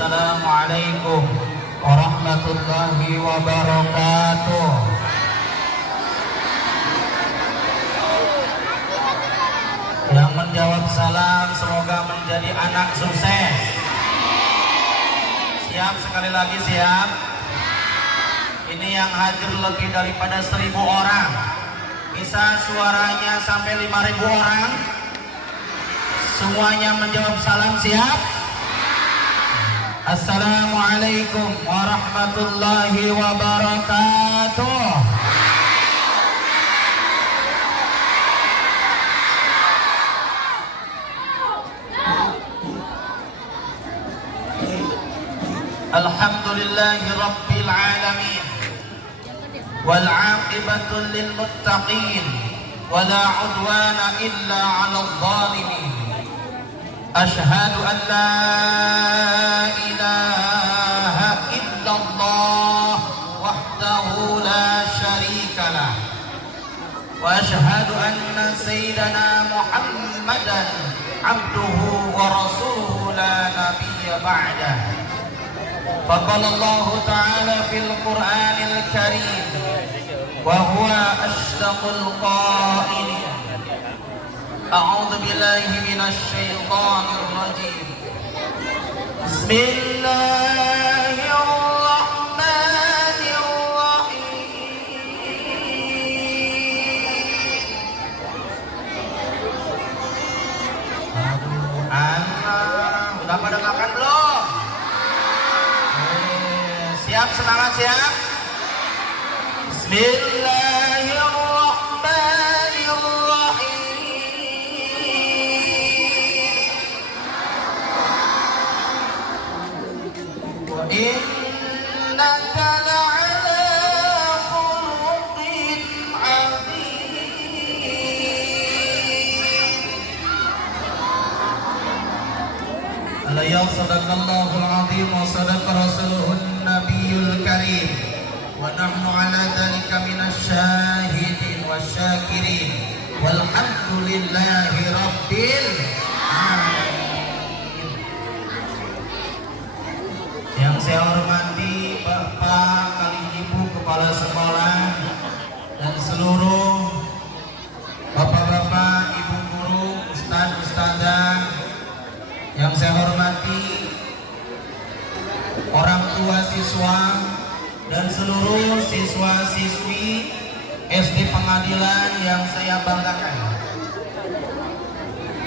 Assalamualaikum warahmatullahi wabarakatuh. Yang menjawab salam semoga menjadi anak sukses. Siap sekali lagi, siap. Ini yang hadir lebih daripada 1000 orang. Bisa suaranya sampai 5000 orang. Semuanya menjawab salam, siap. Assalamualaikum warahmatullahi wabarakatuh. Alhamdulillahi rabbil alamin wal aqibatu lil muttaqin wala udwana illa 'alal zalimin. Ashhadu an la ilaha illallah wahdahu la syarika lah wa ashhadu anna sayyidana Muhammadan abduhu wa rasuluhu la nabiyya ba'dah. فقال الله تعالى في القرآن الكريم وهو أصدق القائلين أعوذ بالله من الشيطان الرجيم بسم الله الرحمن الرحيم. Udah pada makan belum? Siap, semangat, siap. Bismillahirrahmanirrahim. Wa innaka la'ala khuluqin 'adzim. Alayya sadaqallahul 'azim wa sadaqa rasuluhun Nabiyul Karim wa nahnu ala dhalika minasyahidin wasyakirin walhamdulillahi rabbil alamin. Yang saya hormati Bapak kali Ibu Kepala Sekolah dan seluruh Bapak-bapak, Ibu guru, Ustadz, Ustadzah. Yang saya hormati orang tua siswa dan seluruh siswa-siswi SD Pengadilan yang saya banggakan.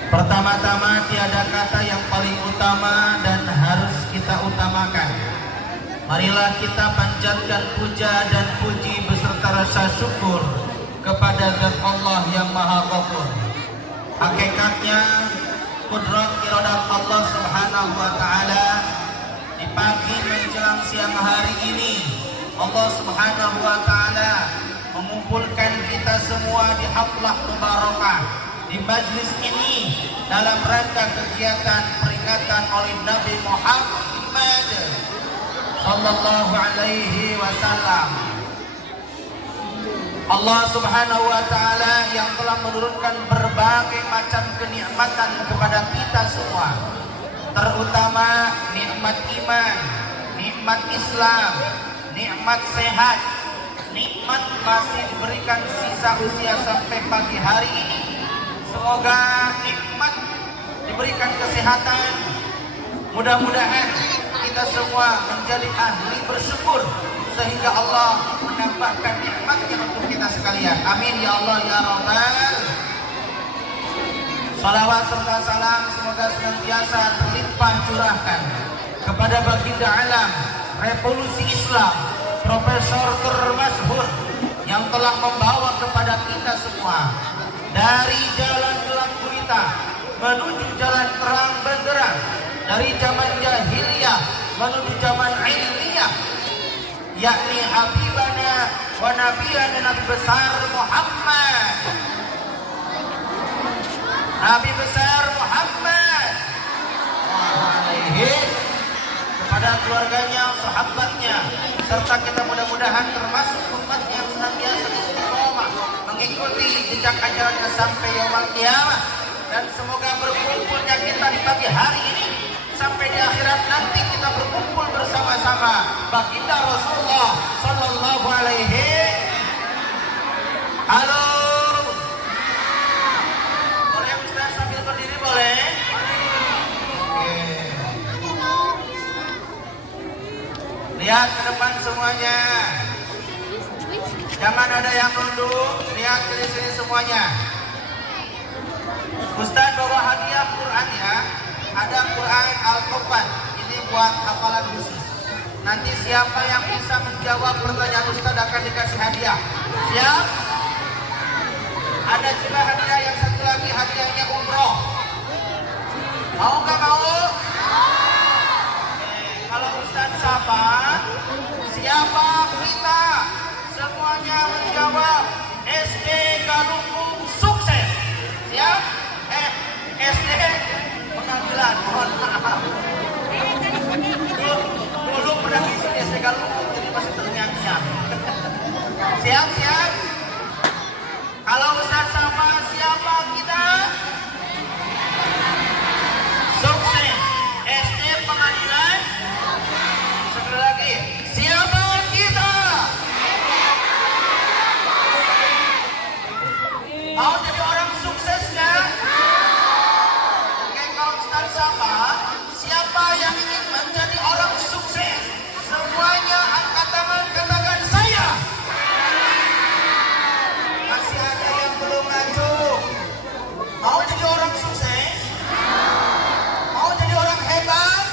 Pertama-tama tiada kata yang paling utama dan harus kita utamakan. Marilah kita panjatkan puja dan puji beserta rasa syukur kepada Zat Allah yang Maha Ghafur. Hakikatnya kudrat iradat Allah Subhanahu wa taala. Di pagi menjelang siang hari ini Allah Subhanahu wa taala mengumpulkan kita semua di haflah mubarakah di majlis ini dalam rangka kegiatan peringatan oleh Nabi Muhammad sallallahu alaihi wasallam. Allah Subhanahu wa taala yang telah menurunkan berbagai macam kenikmatan kepada kita semua, terutama nikmat iman, nikmat Islam, nikmat sehat, nikmat masih diberikan sisa usia sampai pagi hari ini. Semoga nikmat diberikan kesehatan. Mudah-mudahan kita semua menjadi ahli bersyukur sehingga Allah menambahkan nikmatnya untuk kita sekalian. Amin ya Allah ya Rabbal. Salawat serta salam semoga senantiasa terlimpah curahkan kepada baginda alam revolusi Islam, Profesor termasyhur yang telah membawa kepada kita semua dari jalan gelap gulita menuju jalan terang benderang, dari zaman jahiliyah menuju zaman ilmiah, yakni Habibana wa Nabiyana Nabi besar Muhammad, Nabi besar Muhammad kepada keluarganya, sahabatnya, serta kita mudah-mudahan termasuk umatnya yang senantiasa istiqomah mengikuti jejak ajarannya sampai yaumul qiyamah. Dan semoga berkumpulnya kita di pagi hari ini sampai di akhirat nanti kita berkumpul Lihat ke depan semuanya. Jangan ada yang nunduk. Lihat ke sini semuanya. Ustaz bawa hadiah Quran ya. Ada Quran Al-Qur'an. Ini buat hafalan khusus. Nanti siapa yang bisa menjawab pertanyaan Ustaz akan dikasih hadiah. Siap? Ada juga hadiah yang satu lagi, hadiahnya umroh. Mau nggak mau? Kalau Ustaz sapa, siapa kita? Semuanya menjawab. SD Galunggung sukses. Siap? SD Pengadilan. Mohon maaf. Dulu pernah ngisi SD Galunggung, jadi masih terngiang-ngiang. Siap? Kalau Ustaz sapa, siapa kita? Sukses. SD Pengadilan. Sekali lagi, siapa kita? Mau jadi orang sukses kan? Oke, kalau Ustaz sapa, siapa yang ingin menjadi orang sukses? Semuanya angkat tangan, katakan saya. Masih ada yang belum maju. Mau jadi orang sukses? Mau jadi orang hebat?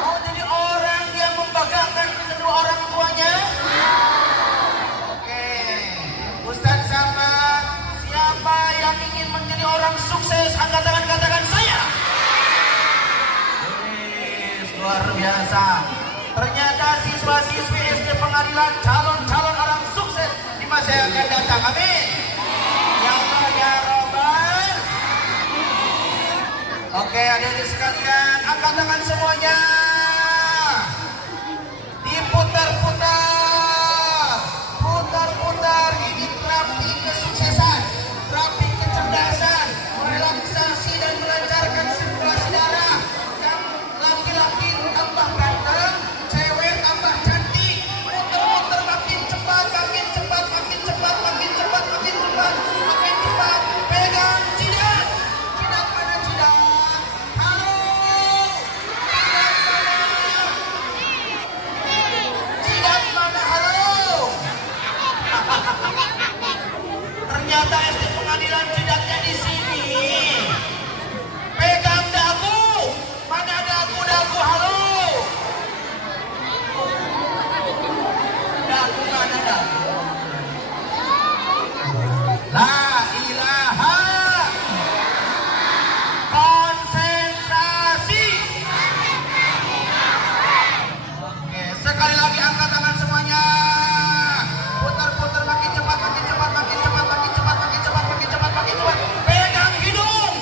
Mau jadi orang yang membanggakan kedua orang tuanya? Oke, Ustaz sama. Siapa yang ingin menjadi orang sukses? Angkat tangan, katakan saya. Luar biasa. Ternyata siswa-siswi SD Pengadilan calon-calon orang sukses di masa yang akan datang. Amin. Ya Allah ya Rabbal. Oke, adik-adik sekalian, angkat tangan semuanya. Diputar-putar. Putar-putar. Ini terapi kesuksesan, terapi kecerdasan, merelaksasi dan melancarkan sirkulasi darah. Yang laki-laki tambah ganteng, cewek tambah cantik. Muter-muter makin cepat, makin cepat, makin cepat, makin cepat, makin cepat, makin cepat. Pegang jidat. Jidat mana jidat? Halo. Jidat mana? Halo. Ternyata SD Pengadilan jidatnya di sini. Pegang dagu. Mana dagu? Halo. Dagu mana dagu? La ilaha. Konsentrasi. Oke, sekali lagi angkat tangan semuanya. Putar-putar makin cepat, makin cepat, makin cepat, makin cepat, makin cepat, makin cepat, makin cepat. Pegang hidung.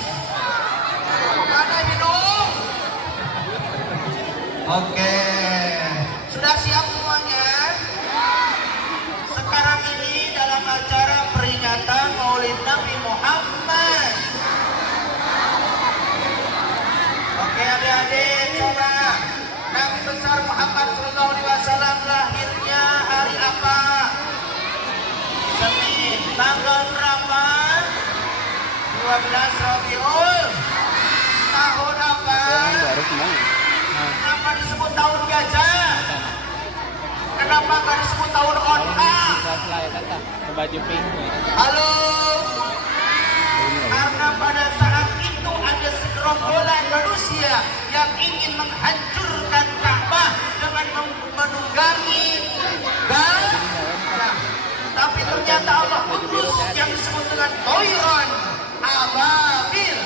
Mana hidung? Oke. Sudah siap semuanya? Sekarang ini dalam acara peringatan Maulid Nabi Muhammad. Oke, adik-adik, coba. Nabi besar Muhammad SAW lahirnya hari apa? Senin. Tanggal berapa? 12 Rabiul. Tahun apa? Kenapa disebut tahun gajah? Kenapa gak disebut tahun onta? Baju pink. Halo? Karena pada saat itu ada segerombolan manusia yang ingin menghancurkan Ka'bah dengan menunggangi gajah. Tapi ternyata Allah utus yang disebut dengan Toiron Ababil.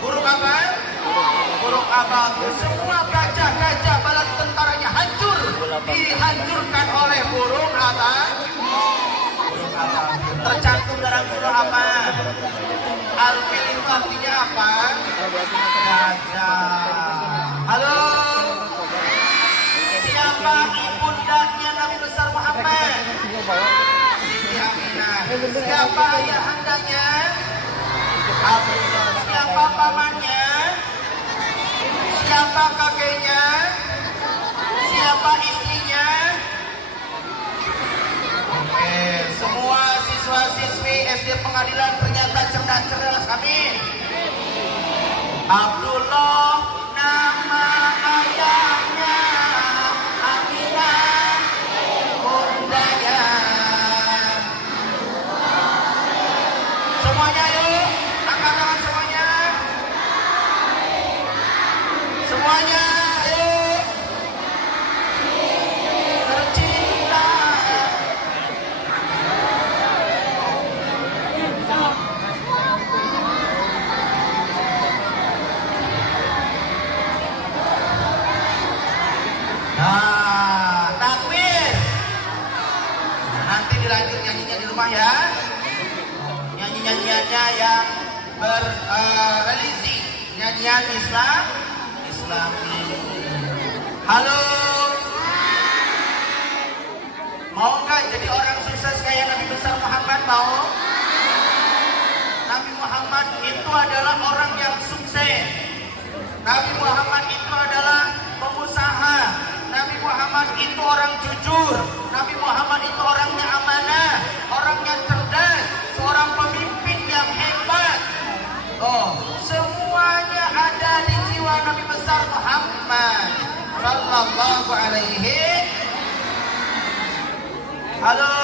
Burung apa? Burung ababil. Semua gajah-gajah bala tentaranya hancur, dihancurkan oleh burung ababil. Tercantum dalam surah apa? Al-Fil itu artinya apa? Gajah. Halo? Siapa ibundanya Nabi besar Muhammad? Siti Aminah. Siapa ayahandanya? Abdullah. Siapa pamannya? Siapa kakeknya? Siapa istrinya? Oke, semua siswa-siswi SD Pengadilan ternyata cerdas-cerdas. Amin. Abdullah nama ayahnya Semuanya, ayo. Tercinta. Nah, takbir. Nah, nanti dilanjut nyanyinya di rumah ya. Nyanyi-nyanyiannya yang berreligi, nyanyian Islami. Halo. Mau nggak jadi orang sukses kayak Nabi besar Muhammad? Mau? Nabi Muhammad itu adalah orang yang sukses. Nabi Muhammad itu adalah pengusaha. Nabi Muhammad itu orang jujur. Nabi Muhammad itu orangnya amanah, orangnya cerdas, seorang pemimpin yang hebat. Oh, semuanya ada di jiwa Nabi besar Muhammad sallallahu alaihi. Halo.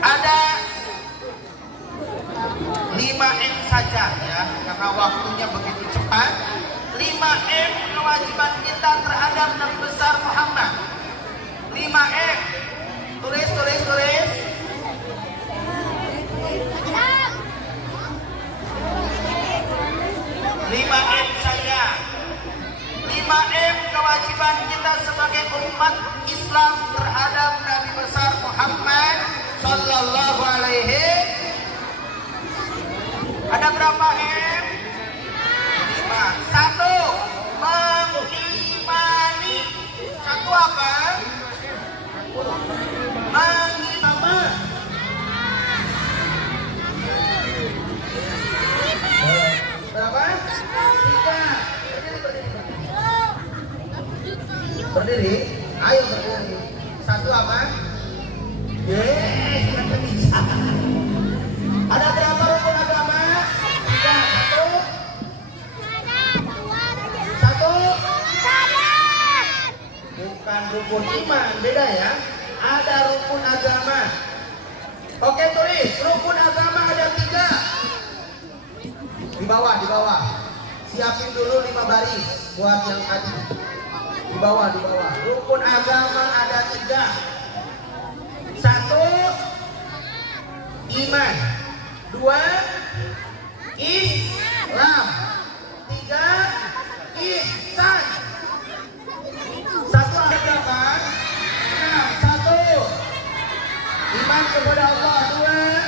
Ada 5M saja ya, karena waktunya begitu cepat. 5M kewajiban kita terhadap Nabi besar Muhammad. 5M. Tulis. 5M saja. 5M kewajiban kita sebagai umat Islam terhadap Nabi besar Muhammad sallallahu alaihi. Ada berapa M? 5. 1. Mengimani. 1 apa? Mengimani. Berapa? 3. Berdiri. Ayo berdiri. 1 apa? Yeay, kita bisa. Ada berapa rukun agama? 3. 1. Bukan rukun iman, beda ya. Ada rukun agama. Oke, tulis. Rukun agama ada 3. Di bawah. Siapin dulu 5 baris buat yang tadi. Di bawah. Rukun agama ada 3. 1. Iman. 2. Islam. 3. Ihsan. 1 ada berapa? 1. Iman kepada Allah. 2.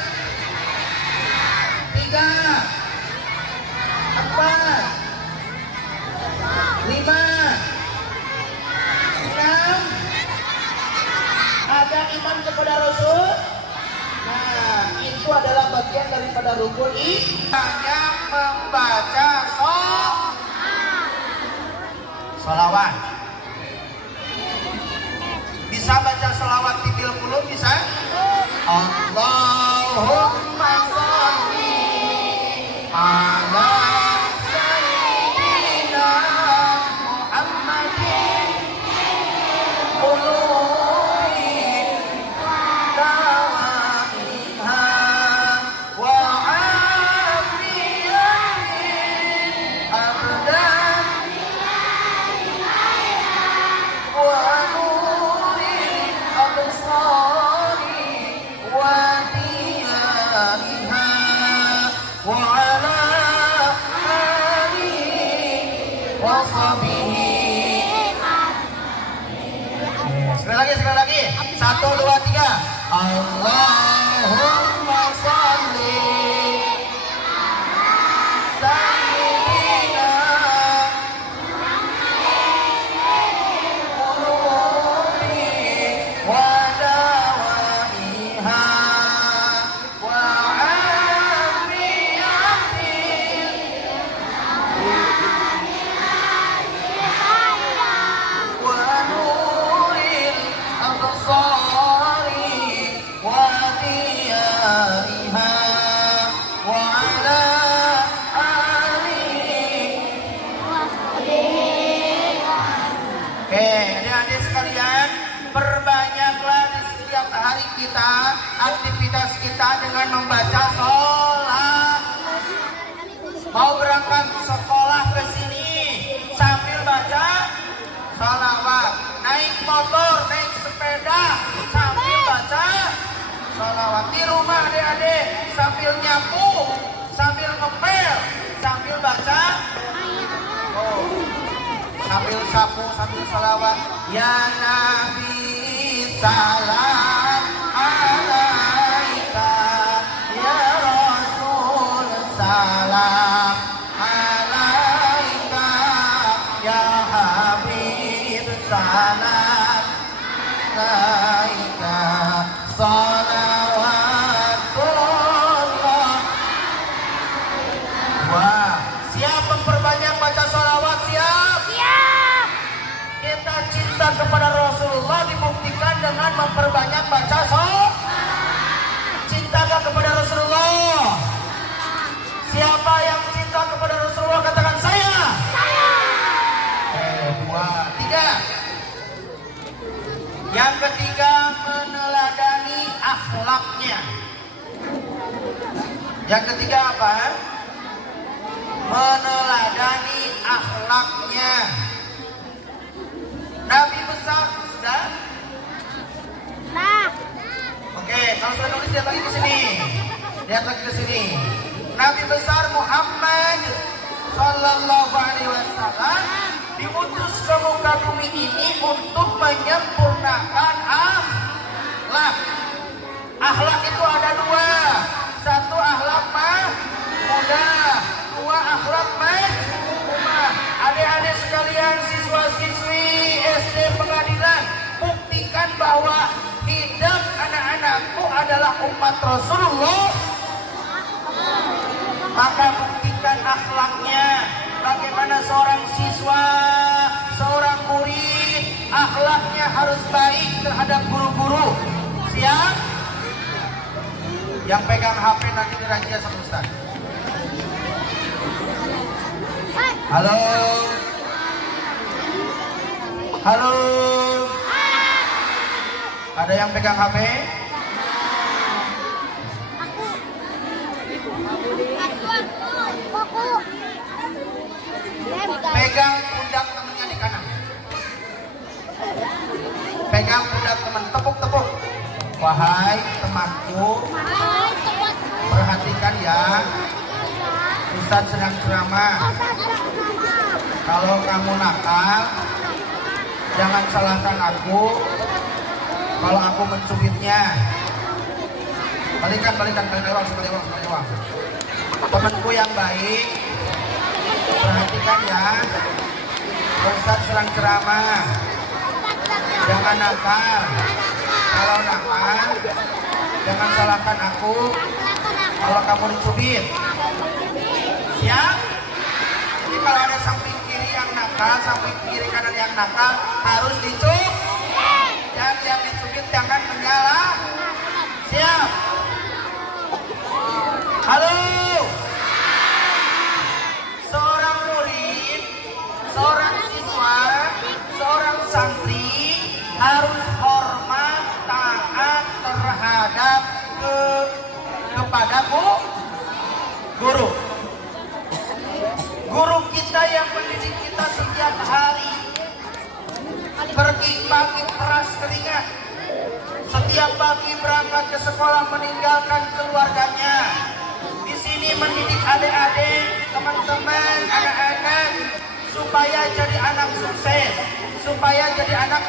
3. 4. 5. 6. Ada iman kepada Rasul. Nah, itu adalah bagian daripada rukun hanya membaca sholawat. Bisa baca sholawat tibil qulub bisa? Allahumma sholli ala sayyidina Muhammadin qulubi dawaiha wa afiyatin abdan wa nuril absari wa diyaiha wa ala alihi wa sahbihi. Sekali lagi. 1, 2, 3. Allahumma sholli sayyidina qulubi wa dawaiha wa afiyatin wa nuril absari wa diyaiha wa ala alihi. Oke, adik-adik sekalian, perbanyaklah di setiap hari kita aktivitas kita dengan membaca sholat. Mau berangkat sekolah sepeda sambil baca sholawat. Di rumah adik-adik sambil nyapu, sambil ngepel, sambil baca, sambil sapu, sambil sholawat. Ya Nabi salam alaika, ya Rasul salam alaika, ya Habib salam alaika, salawatullah. Wah, siap memperbanyak baca sholawat? Siap? Siap. Kita cinta kepada Rasulullah dibuktikan dengan memperbanyak baca sholawat. Cinta gak kepada Rasulullah? Siapa yang cinta kepada Rasulullah katakan saya. Saya. 2, 3. Yang ketiga, meneladani akhlaknya. Yang ketiga apa? Meneladani akhlaknya. Nabi besar sudah? Nah. Oke, kalau sudah nulis lihat lagi ke sini. Lihat lagi ke sini. Nabi besar Muhammad Sallallahu Alaihi Wasallam diutus ke muka bumi ini untuk menyempurnakan akhlak. Akhlak itu ada 2. 1 akhlak muda, 2 akhlak umah. Adik-adik sekalian, siswa-siswi SD Pengadilan, buktikan bahwa hidup anak-anakku adalah umat Rasulullah. Maka buktikan akhlaknya. Bagaimana seorang siswa, seorang murid, akhlaknya harus baik terhadap guru-guru. Siap? Yang pegang HP nanti dirazia sama Ustaz. Halo? Halo? Ada yang pegang HP? Pegang pundak temennya di kanan. Pegang pundak teman, tepuk-tepuk. Wahai temanku, perhatikan ya, Ustaz sedang ceramah. Kalau kamu nakal, jangan salahkan aku. Kalau aku mencubitnya, balikan, sekali uang. Temanku yang baik, perhatikan ya, Ustaz sedang ceramah. Jangan nakal. Kalau nakal, jangan salahkan aku. Kalau kamu dicubit, siap? Jadi kalau ada samping kiri yang nakal, samping kiri kanan yang nakal, harus dicubit. Dan yang dicubit jangan menyala. Siap? Halo? Seorang murid, seorang siswa, seorang santri harus hormat, taat terhadap kepada guru. Guru kita yang mendidik kita setiap hari, pergi pagi keras keringat, setiap pagi berangkat ke sekolah meninggalkan keluarganya. Di sini mendidik adik-adik, teman-teman, anak-anak supaya jadi anak sukses, supaya jadi anak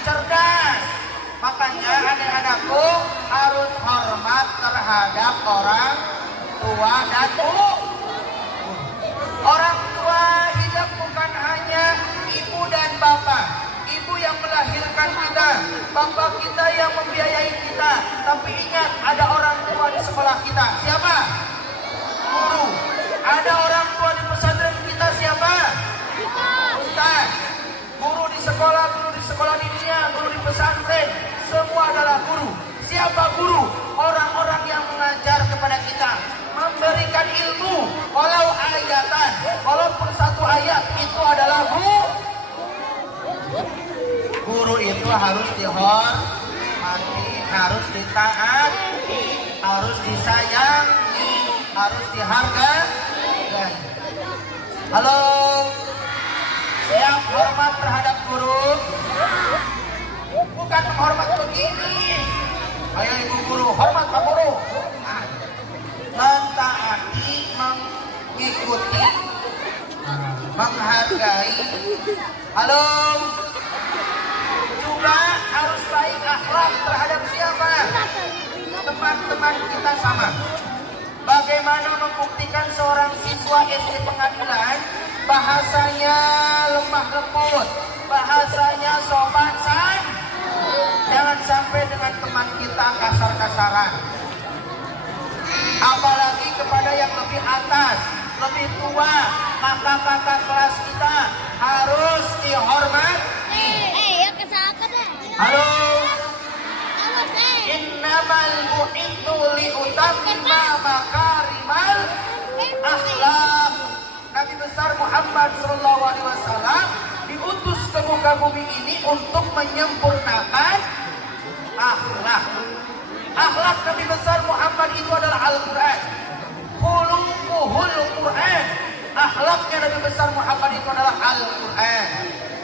cerdas. Makanya adik-anakku harus hormat terhadap orang tua dan guru. Orang tua hidup bukan hanya ibu dan bapak. Ibu yang melahirkan kita, bapak kita yang membiayai kita. Tapi ingat, ada orang tua di sekolah kita. Siapa? Guru. Ada orang tua di pesantren kita. Siapa? Ustaz. Guru di sekolah dinia, guru di pesantren, semua adalah guru. Siapa guru? Orang-orang yang mengajar kepada kita, memberikan ilmu, walau ayatan, walaupun 1 ayat, itu adalah guru. Guru itu harus dihormati, harus ditaati, harus disayangi, harus dihargai. Halo? Siap hormat terhadap guru? Bukan menghormat begini. Ayo ibu guru, hormat pak guru. Mentaati, mengikuti, menghargai. Halo. Juga harus baik akhlak terhadap siapa? Teman-teman kita sama. Bagaimana membuktikan seorang siswa SD Pengadilan bahasanya lemah lembut, bahasanya sopan san? Jangan sampai dengan teman kita kasar-kasaran. Apalagi kepada yang lebih atas, lebih tua, kakak-kakak kelas kita harus dihormati. Halo. Innamal bu'ithu liutammima makarimal akhlak. Nabi besar Muhammad SAW diutus ke muka bumi ini untuk menyempurnakan akhlak. Akhlak Nabi besar Muhammad itu adalah Al-Quran. Khuluquhul Quran. Akhlaknya Nabi besar Muhammad itu adalah Al-Quran.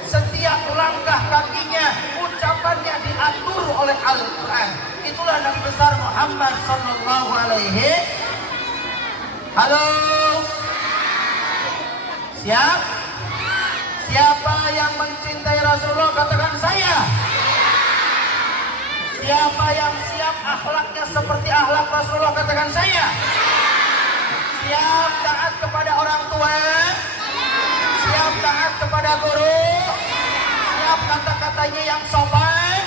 Setiap langkah kakinya, ucapannya diatur oleh Al-Quran. Itulah Nabi besar Muhammad sallallahu alaihi. Halo. Siap? Siapa yang mencintai Rasulullah katakan saya. Siapa yang siap akhlaknya seperti akhlak Rasulullah katakan saya. Siap taat kepada orang tua. Siap taat kepada guru. Siap kata-katanya yang sopan.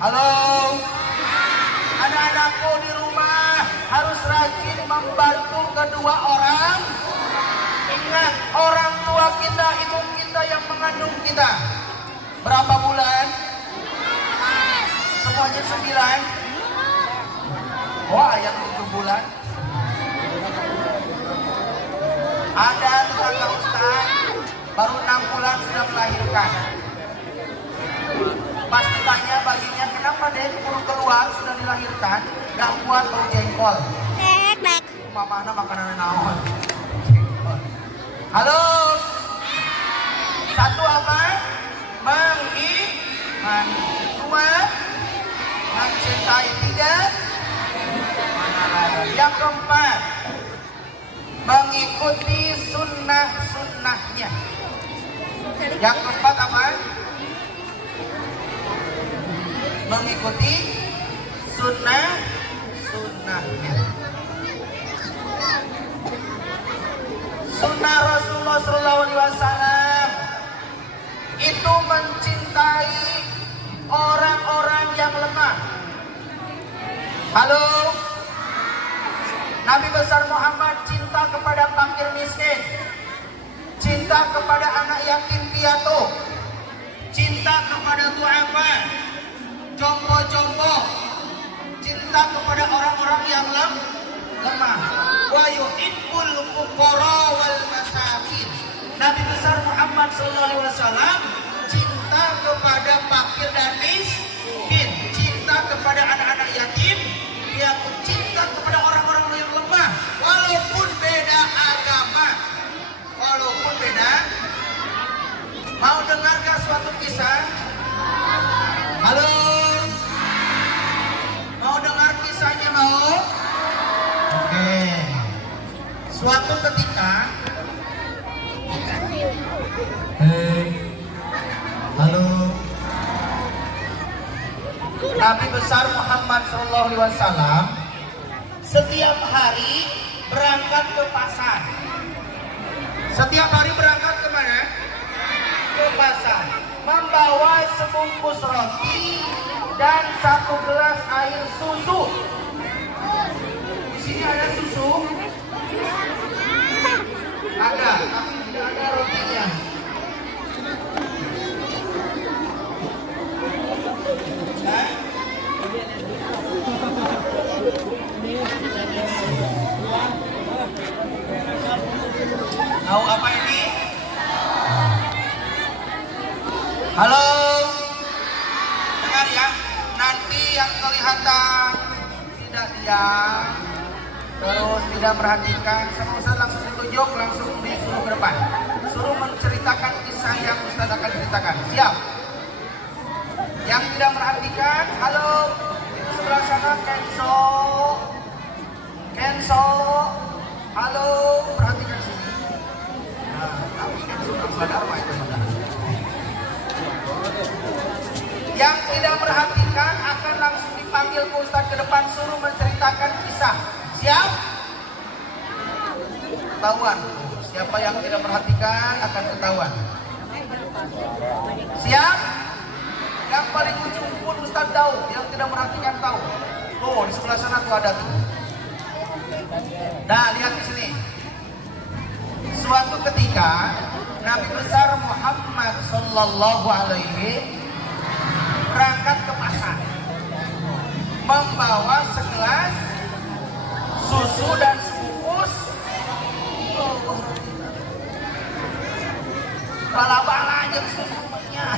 Halo. Anak-anakku di rumah harus rajin membantu kedua orang. Ingat, orang tua kita, ibu kita yang mengandung kita. Berapa bulan? Semuanya 9. Wah, yang 7 bulan. Ada tetangga Ustaz baru 6 bulan sudah melahirkan. Pas ditanya baginya, kenapa deh baru keluar sudah dilahirkan, gak kuat bau jengkol. Mama anak makanan naon. Halo. Satu apa? Mengiman. 2 mencintai. 3 yang keempat mengikuti sunnah-sunnahnya. Yang keempat apa? Mengikuti sunnah-sunnahnya. Sunnah Rasulullah SAW itu mencintai orang-orang yang lemah. Halo. Nabi besar Muhammad cinta kepada fakir miskin, cinta kepada anak yatim piatu, cinta kepada duafa, jompo-jompo, cinta kepada orang-orang yang lemah. Wa yuhibbul fuqara wal masakin. Nabi besar Muhammad SAW cinta kepada fakir dan miskin, cinta kepada anak-anak yatim, piatu, cinta kepada orang-orang yang lemah, walaupun beda agama, walaupun beda. Mau dengar gak suatu kisah? Halo. Mau dengar kisahnya mau? Oke. Suatu ketika, halo. Nabi besar Muhammad SAW setiap hari berangkat ke pasar. Setiap hari berangkat kemana? Ke pasar. Membawa sebungkus roti dan 1 gelas air susu. Di sini ada susu? Ada, tapi tidak ada rotinya. Tahu apa ini? Halo. Dengar ya, nanti yang kelihatan tidak diam, terus tidak perhatikan, sama Ustaz langsung ditunjuk, langsung disuruh ke depan. Suruh menceritakan kisah yang Ustaz akan ceritakan. Siap? Yang tidak perhatikan, halo, itu sebelah sana Kenso. Kenso, halo, perhatikan sini. Nah, tahu Kenso Dharma itu benar. Yang tidak perhatikan akan langsung dipanggil ke Ustadz ke depan, suruh menceritakan kisah. Siap? Ketahuan. Siapa yang tidak perhatikan akan ketahuan. Siap? Yang paling ujung pun Ustadz tahu, yang tidak perhatikan tahu. Tuh, di sebelah sana tuh ada tuh. Nah, lihat di sini. Suatu ketika Nabi besar Muhammad sallallahu alaihi berangkat ke pasar, membawa segelas susu dan sebungkus bala-bala aja susunya,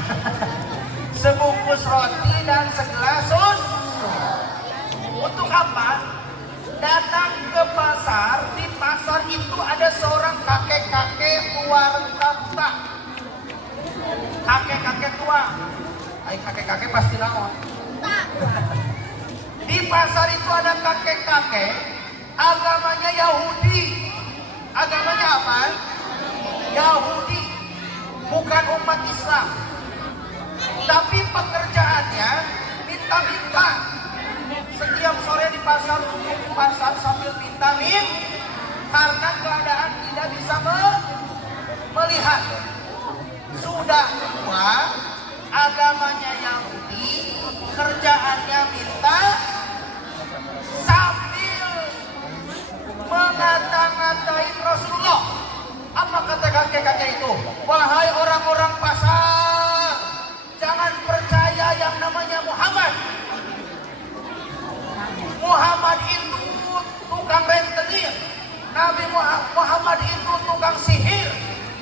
sebungkus roti dan segelas susu. Untuk apa? Datang ke pasar. Di pasar itu ada seorang kakek-kakek tua renta. Kakek-kakek tua. Ay, kakek-kakek pasti naon. Di pasar itu ada kakek-kakek, agamanya Yahudi. Agamanya apa? Yahudi, bukan umat Islam. Tapi pekerjaannya minta-minta. Setiap sore di pasar, duduk di pasar sambil minta-minta karena keadaan tidak bisa melihat. Sudah tua, agamanya Yahudi, kerjaannya minta sambil mengata-ngatain Rasulullah. Apa kata kakek-kakek itu? Wahai orang-orang pasar, jangan percaya yang namanya Muhammad. Muhammad itu tukang rentenir. Nabi Muhammad itu tukang sihir.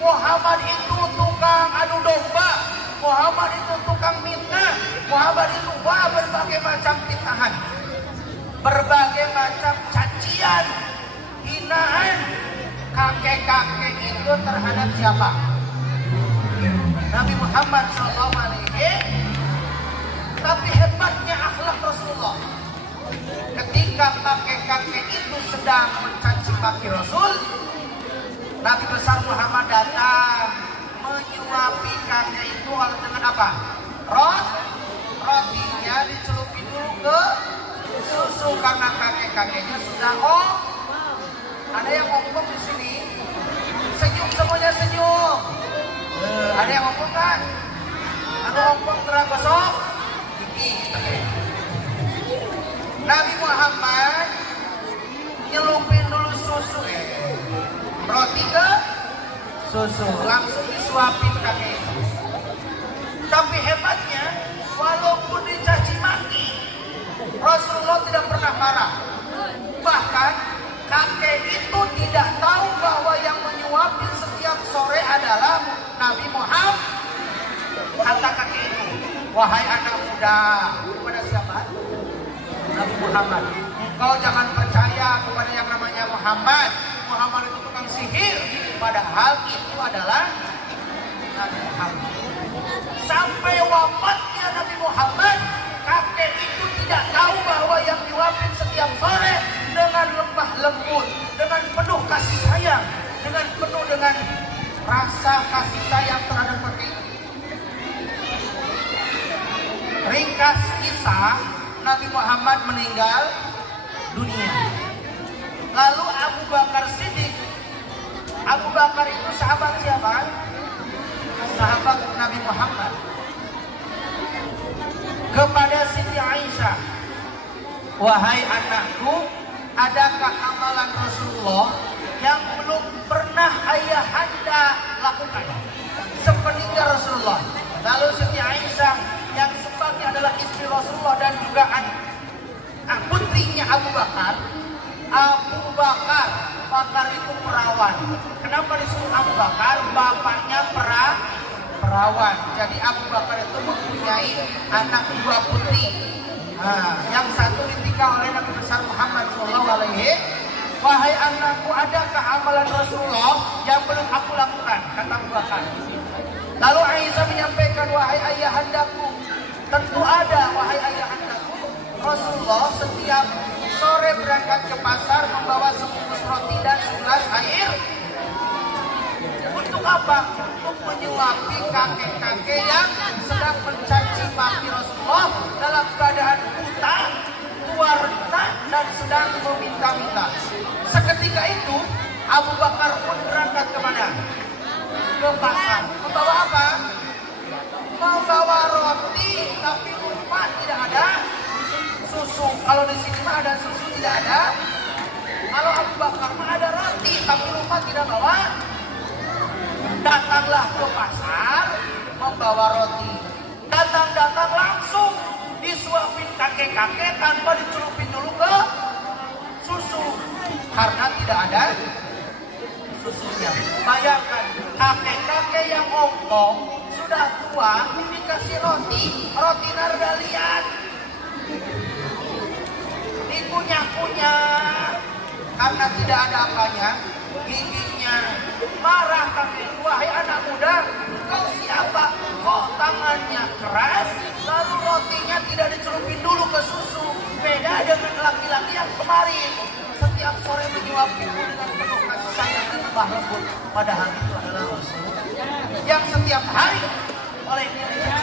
Muhammad itu tukang adu domba. Muhammad itu tukang fitnah. Muhammad itu berbagai macam fitnahan, berbagai macam cacian, hinaan kakek-kakek itu terhadap siapa? Nabi Muhammad SAW. Tapi hebatnya akhlak Rasulullah. Ketika kakek-kakek itu sedang mencaci maki Rasul, Nabi besar Muhammad datang menyuapi kakek itu dengan apa? Rotinya dicelupin dulu ke susu karena kakek-kakeknya sudah ada yang ngomong di sini. Senyum semuanya senyum. Ada yang ngomong kan? Ada ngomong teragosok? Gigi. Nabi Muhammad nyelupin dulu susu, roti ke susu, langsung disuapin kakek itu. Tapi hebatnya, walaupun dicaci maki, Rasulullah tidak pernah marah. Bahkan kakek itu tidak tahu bahwa yang menyuapin setiap sore adalah Nabi Muhammad. Kata kakek itu, wahai anak muda, kepada siapa? Nabi Muhammad. Engkau jangan percaya kepada yang namanya Muhammad. Muhammad itu tukang sihir. Padahal itu adalah Nabi Muhammad. Sampai wafatnya Nabi Muhammad, kakek itu tidak tahu bahwa yang diwapin setiap sore dengan lembah lembut, dengan penuh kasih sayang, dengan penuh dengan rasa kasih sayang terhadap kakek itu. Ringkas kisah, Nabi Muhammad meninggal dunia. Lalu Abu Bakar Siddiq. Abu Bakar itu sahabat siapa? Sahabat Nabi Muhammad. Kepada Siti Aisyah, wahai anakku, adakah amalan Rasulullah yang belum pernah ayahanda lakukan sepeninggal Rasulullah? Lalu Siti Aisyah yang sebagai adalah istri Rasulullah dan juga putrinya Abu Bakar. Bakar itu perawan. Kenapa disebut Abu Bakar? Bapaknya perawan. Jadi Abu Bakar itu mempunyai anak dua putri. Yang satu dinikah oleh Nabi besar Muhammad SAW. Wahai anakku, adakah amalan Rasulullah yang belum aku lakukan? Kata Abu Bakar. Lalu Aisyah menyampaikan, wahai ayahandaku, Tentu ada, wahai ayahandaku. Rasulullah setiap sore berangkat ke pasar membawa sebungkus roti dan segelas air. Untuk apa? Untuk menyuapi kakek-kakek yang sedang mencaci maki Rasulullah dalam keadaan buta, tua renta, dan sedang meminta-minta. Seketika itu Abu Bakar pun berangkat kemana? Ke pasar. Membawa apa? Membawa roti, tapi lupa tidak ada susu. Kalau di sini mah ada susu, tidak ada. Kalau Abu Bakar mah ada roti, tapi lupa tidak bawa. Datanglah ke pasar membawa roti. Datang langsung disuapin kakek-kakek tanpa dicelupin dulu ke susu, karena tidak ada susunya. Bayangkan kakek-kakek yang ompong sudah tua dikasih roti nardalian, dikunyah-kunyah karena tidak ada apanya, giginya. Marah kakek, wahai anak muda, kau siapa? Kok tangannya keras, lalu rotinya tidak dicelupin dulu ke susu. Beda dengan laki-laki yang kemarin setiap sore menyuapiku dengan penuh kasih sayang dan lembah lembut. Padahal itu adalah Rasul yang setiap hari oleh dirinya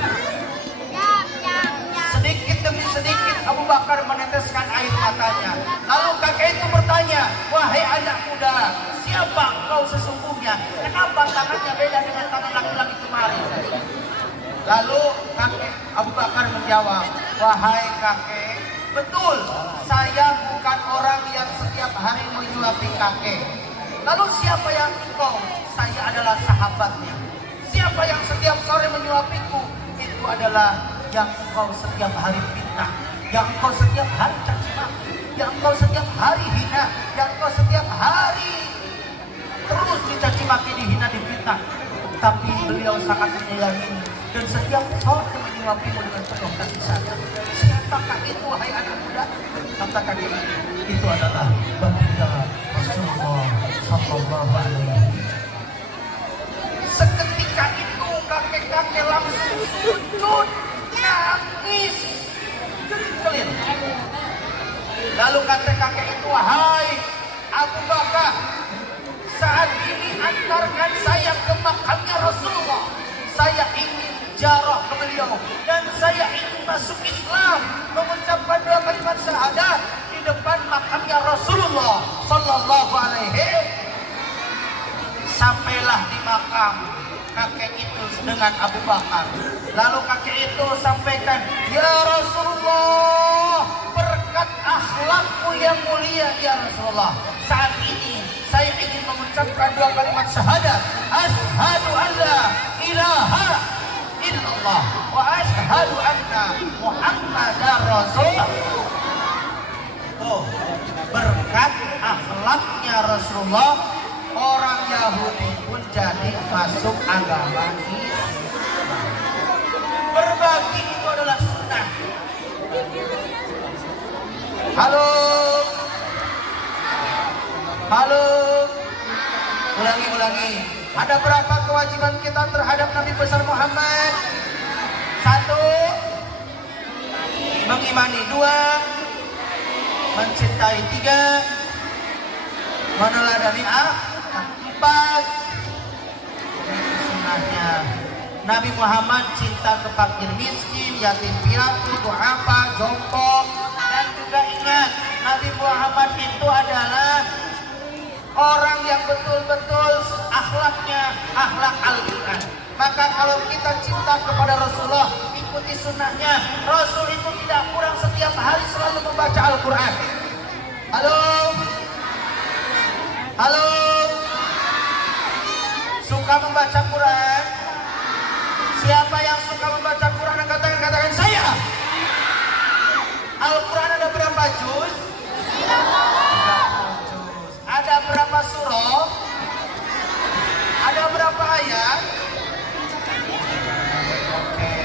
sedikit demi sedikit Abu Bakar meneteskan air matanya. Lalu kakek itu bertanya, wahai anak muda, siapa kau sesungguhnya? Kenapa tangannya beda dengan tangan laki-laki kemarin? Lalu kakek Abu Bakar menjawab, wahai kakek, betul, saya bukan orang yang setiap hari menyuapi kakek. Lalu siapa yang engkau? Saya adalah sahabatnya. Siapa yang setiap sore menyuapiku? Itu adalah yang engkau setiap hari fitnah, yang engkau setiap hari caci maki, yang engkau setiap hari hina, yang engkau setiap hari terus dicaci maki, dihina, difitnah. Tapi beliau sangat menyayangi dan setiap sore menyuapimu dengan penuh kasih sayang. Siapakah itu, wahai anak muda? Kata kakek, itu adalah baginda Rasulullah Sallallahu Alaihi Wasallam. Seketika itu kakek-kakek langsung sujud, nangis, clear. Lalu kata kakek itu, wahai Abu Bakar, saat ini antarkan saya ke makamnya Rasulullah. Saya ingin jarah ke beliau dan saya ingin masuk Islam, mengucapkan dua kalimat syahadat di depan makamnya Rasulullah Sallallahu Alaihi. Sampailah di makam kakek itu dengan Abu Bakar. Lalu kakek itu sampaikan, ya Rasulullah, berkat akhlakmu yang mulia ya Rasulullah, saat ini saya ingin mengucapkan dua kalimat syahadat, asyhadu an la ilaha illallah wa asyhadu anna Muhammadar Rasulullah. Oh, berkat akhlaknya Rasulullah, orang Yahudi pun jadi masuk agama Islam. Berbagi itu adalah sunnah. Halo, ulangi. Ada berapa kewajiban kita terhadap Nabi besar Muhammad? 1, mengimani. 2, mencintai. 3, meneladani. 4, sunnahnya Nabi Muhammad cinta ke fakir miskin, yatim piatu, duafa, jongkok. Dan juga ingat, Nabi Muhammad itu adalah orang yang betul-betul akhlaknya akhlak Al-Quran. Maka kalau kita cinta kepada Rasulullah, ikuti sunnahnya. Rasul itu tidak kurang setiap hari selalu membaca Al-Quran. Halo, suka membaca Quran? Siapa yang suka membaca Quran? Katakan saya. Al-Quran ada berapa juz? 30 juz. Ada berapa surah? Ada berapa ayat? Oke.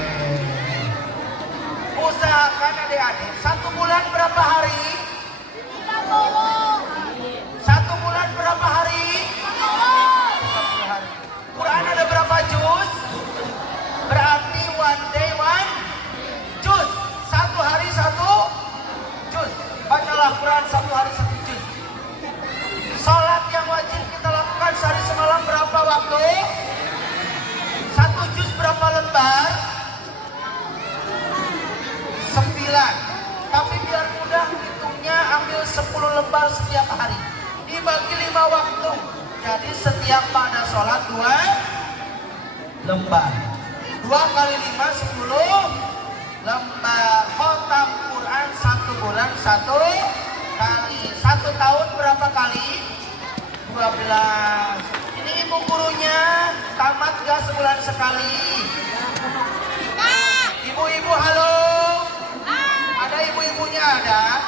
Usahakan adik-adik, 1 bulan berapa hari? 1 bulan berapa hari? 30 hari. Quran ada berapa juz? Berarti one day one 5 waktu. Jadi setiap pada sholat 2 lembar. 2 kali 5 10 lembar. Khotam Quran 1 bulan 1 kali. 1 tahun berapa kali? 12. Ini ibu gurunya tamat gak sebulan sekali? Ibu-ibu halo. Ada ibu-ibunya ada?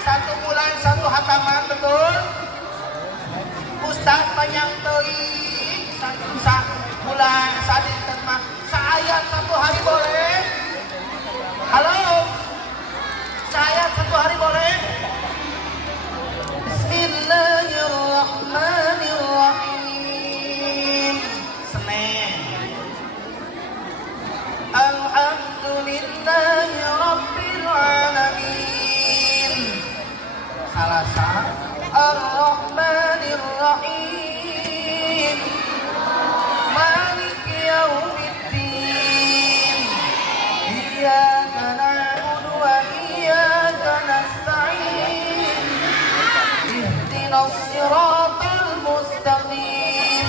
1 bulan 1 hataman betul? Ustaz banyak teuing 1 bulan sadinten mah saayat 1 hari boleh? Halo? Saayat 1 hari boleh? Bismillahirrahmanirrahim. Senin. Alhamdulillahi Rabbil Alamin. Salasa. Ar-Rahmanir Rahim. Malik Yaumiddin. Iyyaka na'budu wa iyyaka nasta'in. Ihdinas siratal mustaqim.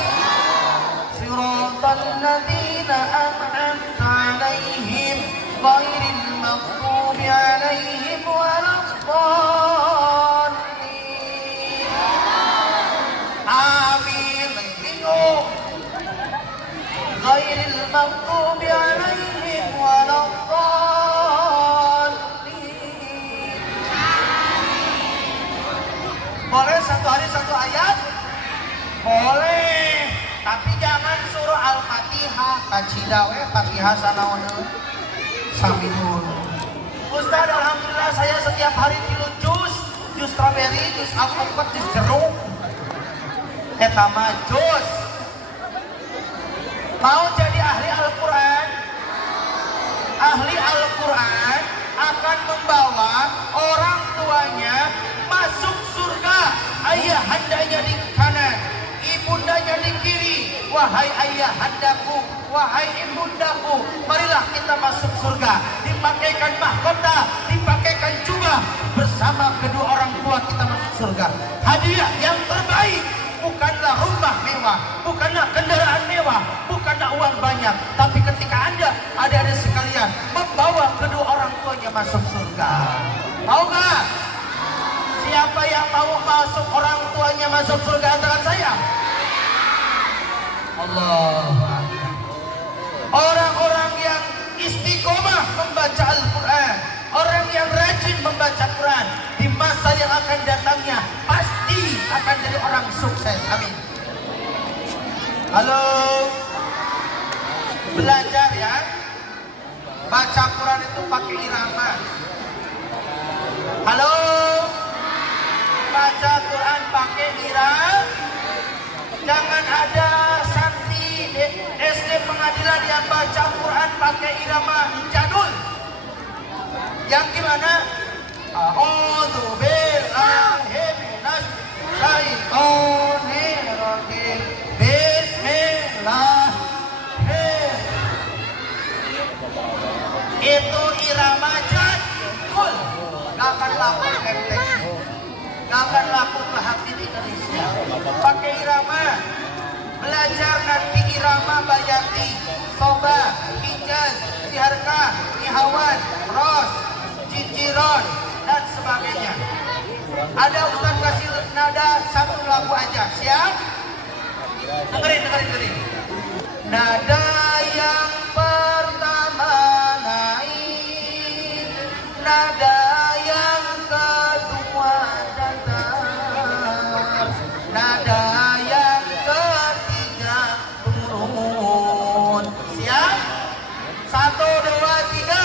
Siratal ladzina an'amta 'alaihim ghairil maghdubi 'alaihim waladdallin. Amin. Bingung. Ghairil maghdubi 'alaihim waladdallin. Boleh 1 hari 1 ayat? Boleh. Tapi jangan suruh Al-Fatihah. Kacida we Fatihah sanaoneun. Samihun. Ustaz, alhamdulillah saya setiap hari tilu jus strawberry, jus alpukat, jus jeruk. Eta mah jus. Mau jadi ahli Al-Quran? Ahli Al-Quran akan membawa orang tuanya masuk surga. Ayah handanya di kanan, ibundanya di kiri. Wahai ayah handaku, wahai ibundaku, marilah kita masuk surga. Dipakaikan mahkota, dipakaikan jubah, bersama kedua orang tua kita masuk surga. Hadiah yang terbaik bukanlah rumah mewah, bukanlah kendaraan mewah, bukanlah uang banyak, tapi ketika Anda, adik-adik sekalian, membawa kedua orang tuanya masuk surga. Mau gak? Siapa yang mau masuk orang tuanya masuk surga antara saya? Allah. Orang-orang yang istiqomah membaca Al-Quran, orang yang rajin membaca Quran, di masa yang akan datangnya pasti akan jadi orang sukses. Amin. Halo. Belajar ya. Baca Quran itu pakai irama. Halo. Baca Quran pakai irama. Jangan ada santri SD pengadilan yang baca Quran pakai irama jadul. Yang gimana? A'udzu billahi minas syaitonir rajim. Bismillahirrahmanirrahim. Itu irama jadul. Gak akan laku MTQ. Gak akan laku ke hati di Indonesia. Pakai irama. Belajar nanti irama Bayati, Soba, Hijaz, Siharka, Nihawan, Ros, Cinciron, dan sebagainya. Ada Ustaz kasih nada 1 lagu aja. Siap? Dengerin. Nada yang pertama naik, nada yang kedua datar, nada yang ketiga turun. Siap? 1, 2, 3.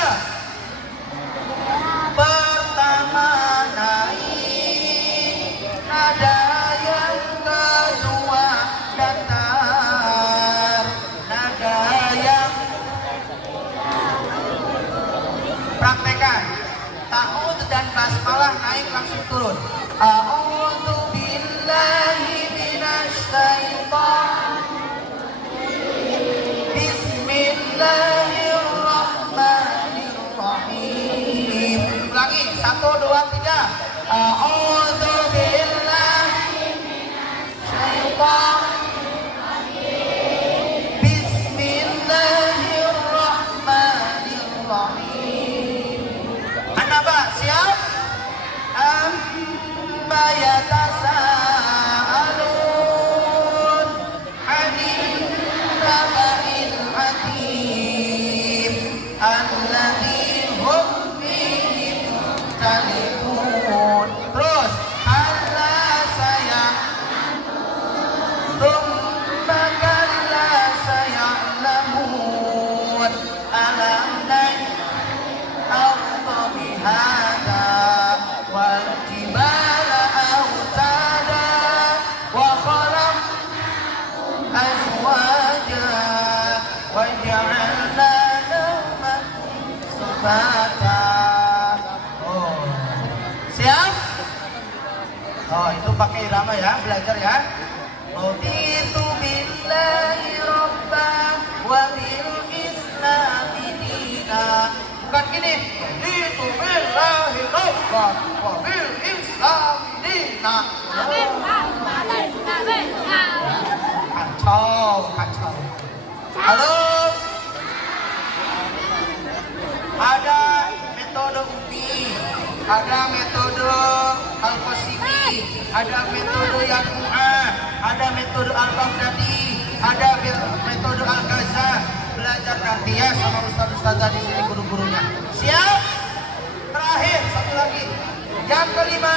Pertama naik, nada yang kedua datar, nada yang praktekan. Ta'ud dan basmalah naik langsung turun. A'udzu billahi minasy syaitonir. Bismillahirrahmanirrahim. Ulangi 1, 2, 3. A'udzu billahi minasy suruh pakai irama ya, belajar ya. Raditu billahi robba wa bil islami dina. Bukan gini, raditu billahi robba wa bil islami dina. Kacau. Halo. Ada metode UPI, ada metode Al-Qasimi, ada metode Yaku'ah, ada metode Al-Baghdadi, ada metode Al-Gaza. Belajar nanti ya sama ustaz-ustazah di sini, guru-gurunya. Siap? Terakhir, satu lagi. Yang kelima,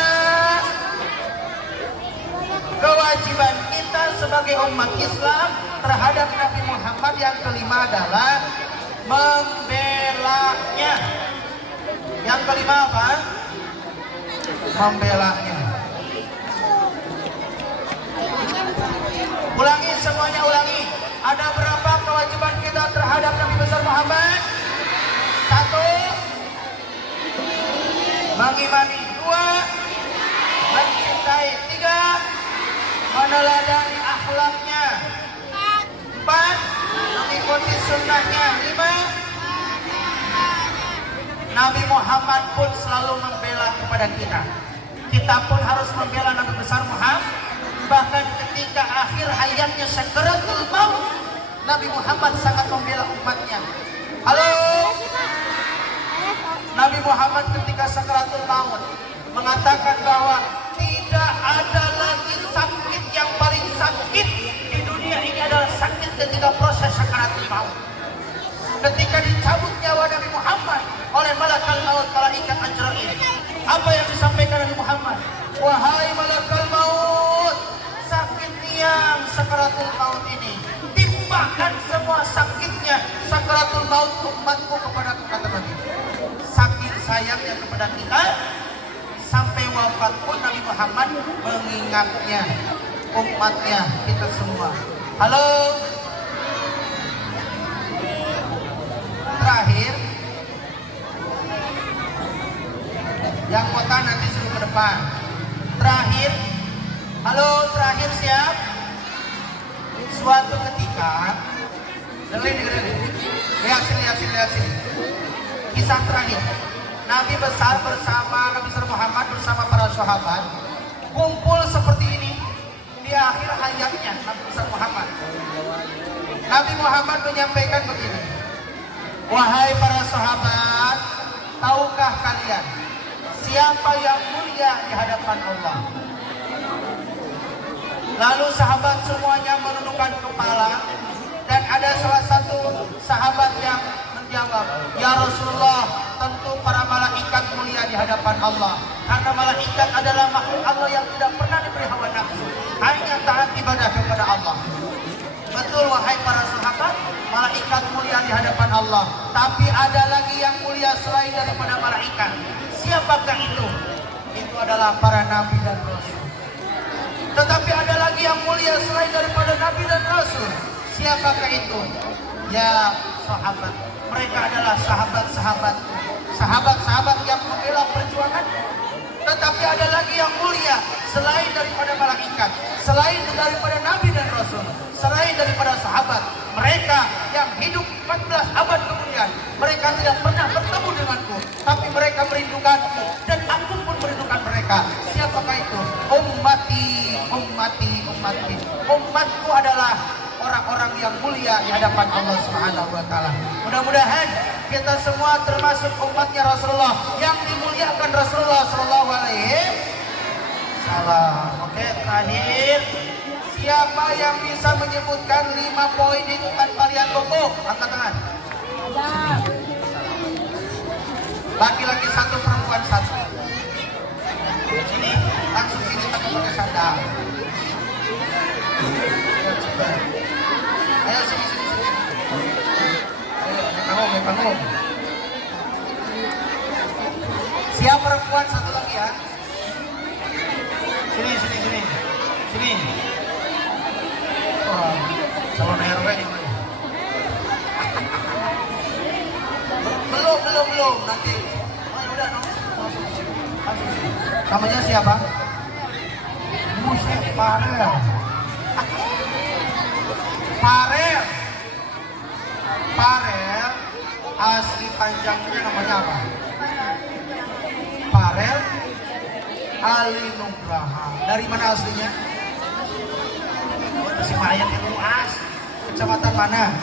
kewajiban kita sebagai umat Islam terhadap Nabi Muhammad yang kelima adalah membelanya. Yang kelima apa? Membelanya. Ulangi semuanya, ulangi. Ada berapa kewajiban kita terhadap Nabi besar Muhammad? 1. Mengimani. 2. Mencintai. 3. Meneladani akhlaknya. 4. Mengikuti sunnahnya. 5. Nabi Muhammad pun selalu membela kepada kita. Kita pun harus membela Nabi besar Muhammad. Bahkan ketika akhir hayatnya sakaratul maut, Nabi Muhammad sangat membela umatnya. Halo. Nabi Muhammad ketika sakaratul maut mengatakan bahwa tidak ada lagi sakit yang paling sakit di dunia ini adalah sakit ketika proses sakaratul maut. Ketika dicabut nyawa Nabi Muhammad oleh malakal maut, malaikat Ajrail, apa yang disampaikan Nabi Muhammad? Wahai malakal maut, sakit yang sakaratul maut ini, timpakan semua sakitnya sakaratul maut umatku kepadaku, kata Nabi. Saking sayangnya kepada kita, sampai wafat pun Nabi Muhammad mengingatnya umatnya, kita semua. Halo. Terakhir, yang kota nanti suruh ke depan. Terakhir, halo, terakhir siap. Suatu ketika, lihat sini. Kisah terakhir, Nabi besar bersama Nabi besar Muhammad bersama para sahabat kumpul seperti ini di akhir hayatnya Nabi besar Muhammad. Nabi Muhammad menyampaikan begini, wahai para sahabat, tahukah kalian siapa yang mulia di hadapan Allah? Lalu sahabat semuanya menundukkan kepala, dan ada salah satu sahabat yang menjawab, ya Rasulullah, tentu para malaikat mulia di hadapan Allah, karena malaikat adalah makhluk Allah yang tidak pernah diberi hawa nafsu, hanya taat ibadah kepada Allah. Betul wahai para sahabat, malaikat mulia di hadapan Allah, tapi ada lagi yang mulia selain daripada malaikat. Siapakah itu? Itu adalah para nabi dan rasul. Tetapi ada lagi yang mulia selain daripada nabi dan rasul. Siapakah itu? Ya sahabat. Mereka adalah sahabat-sahabat, sahabat-sahabat yang membela perjuangan. Tetapi ada lagi yang mulia selain daripada malaikat, selain daripada nabi dan rasul, selain daripada sahabat. Mereka yang hidup 14 abad kemudian, mereka tidak pernah bertemu denganku, tapi mereka merindukanku, dan aku pun merindukan mereka. Siapakah itu? Umatku adalah orang-orang yang mulia di hadapan Allah Subhanahu wa taala. Mudah-mudahan kita semua termasuk umatnya Rasulullah yang dimuliakan Rasulullah sallallahu alaihi wasallam. Oke, terakhir, siapa yang bisa menyebutkan 5 poin di depan kalian buku? Angkat tangan. Laki-laki 1, perempuan 1. Sini, langsung sini, tapi pakai sandal. Ayo sini. Ayo, naik panggung. Siap perempuan 1 lagi ya. Sini. Oh, calon RW ini. Belum. Nanti. Oh, ya udah, no. Namanya siapa? Farel. Farel. Farel asli panjangnya namanya apa? Farel Ali Nugraha. Dari mana aslinya? Tasikmalaya luas. Kecamatan mana?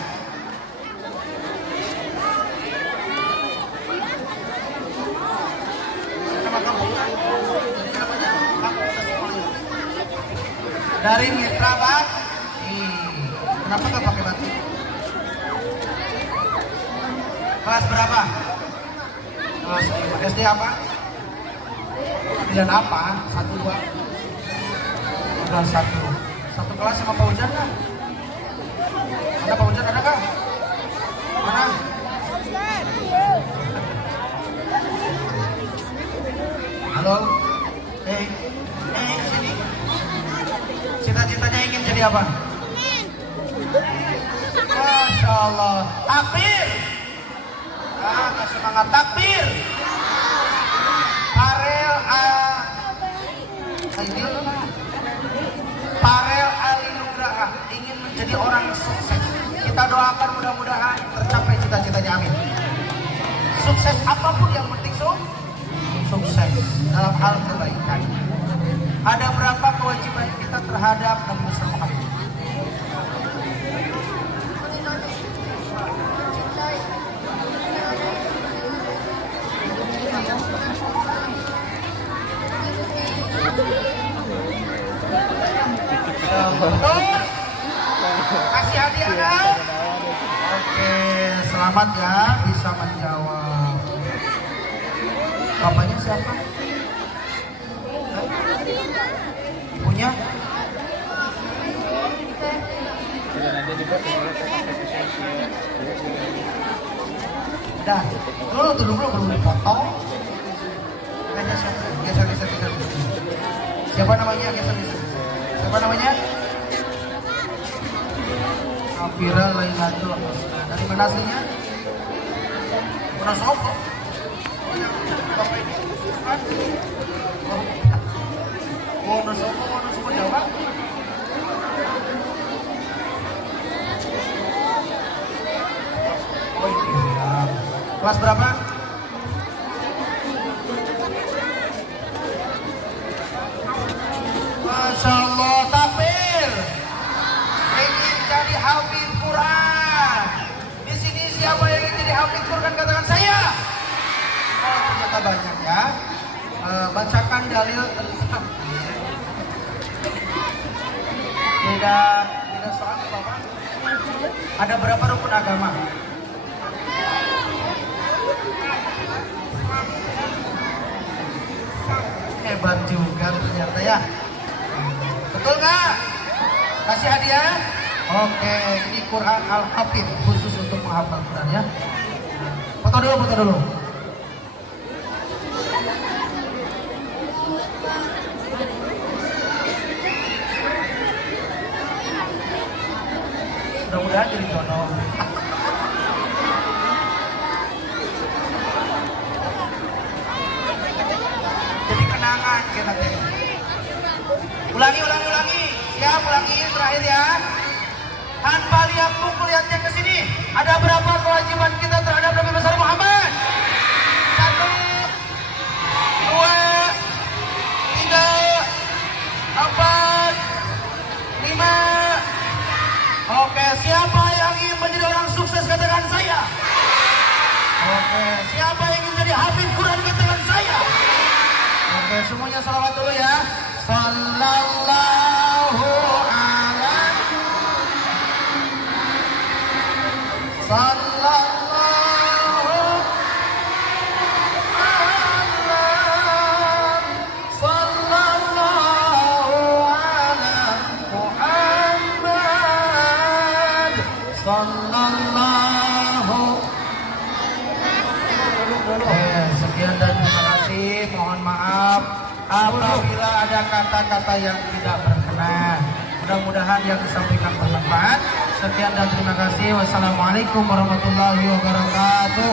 Dari Mitra Bakti. Kenapa nggak pakai batik? Kelas berapa? Kelas 5. SD apa? Pilihan apa? 1, 2? Kelas 1. Satu kelas sama Pak Ujan kan? Ada Pak Ujan ada kah? Mana? Halo? Sini. Cita-citanya ingin jadi apa? Masya Allah. Takbir. Nggak semangat takbir. Farel Ali Nugraha ingin menjadi orang sukses. Kita doakan mudah-mudahan tercapai cita-citanya, amin. Sukses apapun yang penting sukses dalam hal kebaikan. Ada berapa kewajiban kita terhadap Nabi Muhammad? Betul? Kasih hadiah kan? Oke, selamat ya bisa menjawab. Bapaknya siapa? Punya? Udah, dulu belum dipotong. Nanya siapa? Geser. Siapa namanya? Geser. Siapa namanya? Afira Lailatul Husna. Dari mana aslinya? Wonosobo. Oh yang bapak ini bukan? Wonosobo Jawa. Oh iya. Kelas berapa? Masya Allah, takbir. Ingin jadi hafid Quran. Di sini siapa yang ingin jadi hafid Quran, katakan saya. Oh, ternyata banyak ya. Bacakan dalil tentang tidak soal Bapak. Ada berapa rukun agama? Hebat juga ternyata ya. Betul nggak? Kasih hadiah? Oke, ini Quran Al-Hafidh khusus untuk menghafal Quran ya. Foto dulu. Mudah-mudahan jadi jodoh. Jadi kenangan kita nanti. Ulangi. Siap, ulangi terakhir ya. Tanpa lihat pukul, lihatnya ke sini. Ada berapa kewajiban kita terhadap Nabi besar Muhammad? 1, 2, 3, 4, 5. Oke, siapa yang ingin menjadi orang sukses katakan saya. Oke, siapa yang ingin jadi hafid Quran katakan saya. Oke, semuanya salawat dulu ya. Sallallahu alaihi sekian dan terima kasih. Mohon maaf apabila ada kata-kata yang tidak berkenan. Mudah-mudahan yang disampaikan bermanfaat. Sekian dan terima kasih. Wassalamualaikum warahmatullahi wabarakatuh.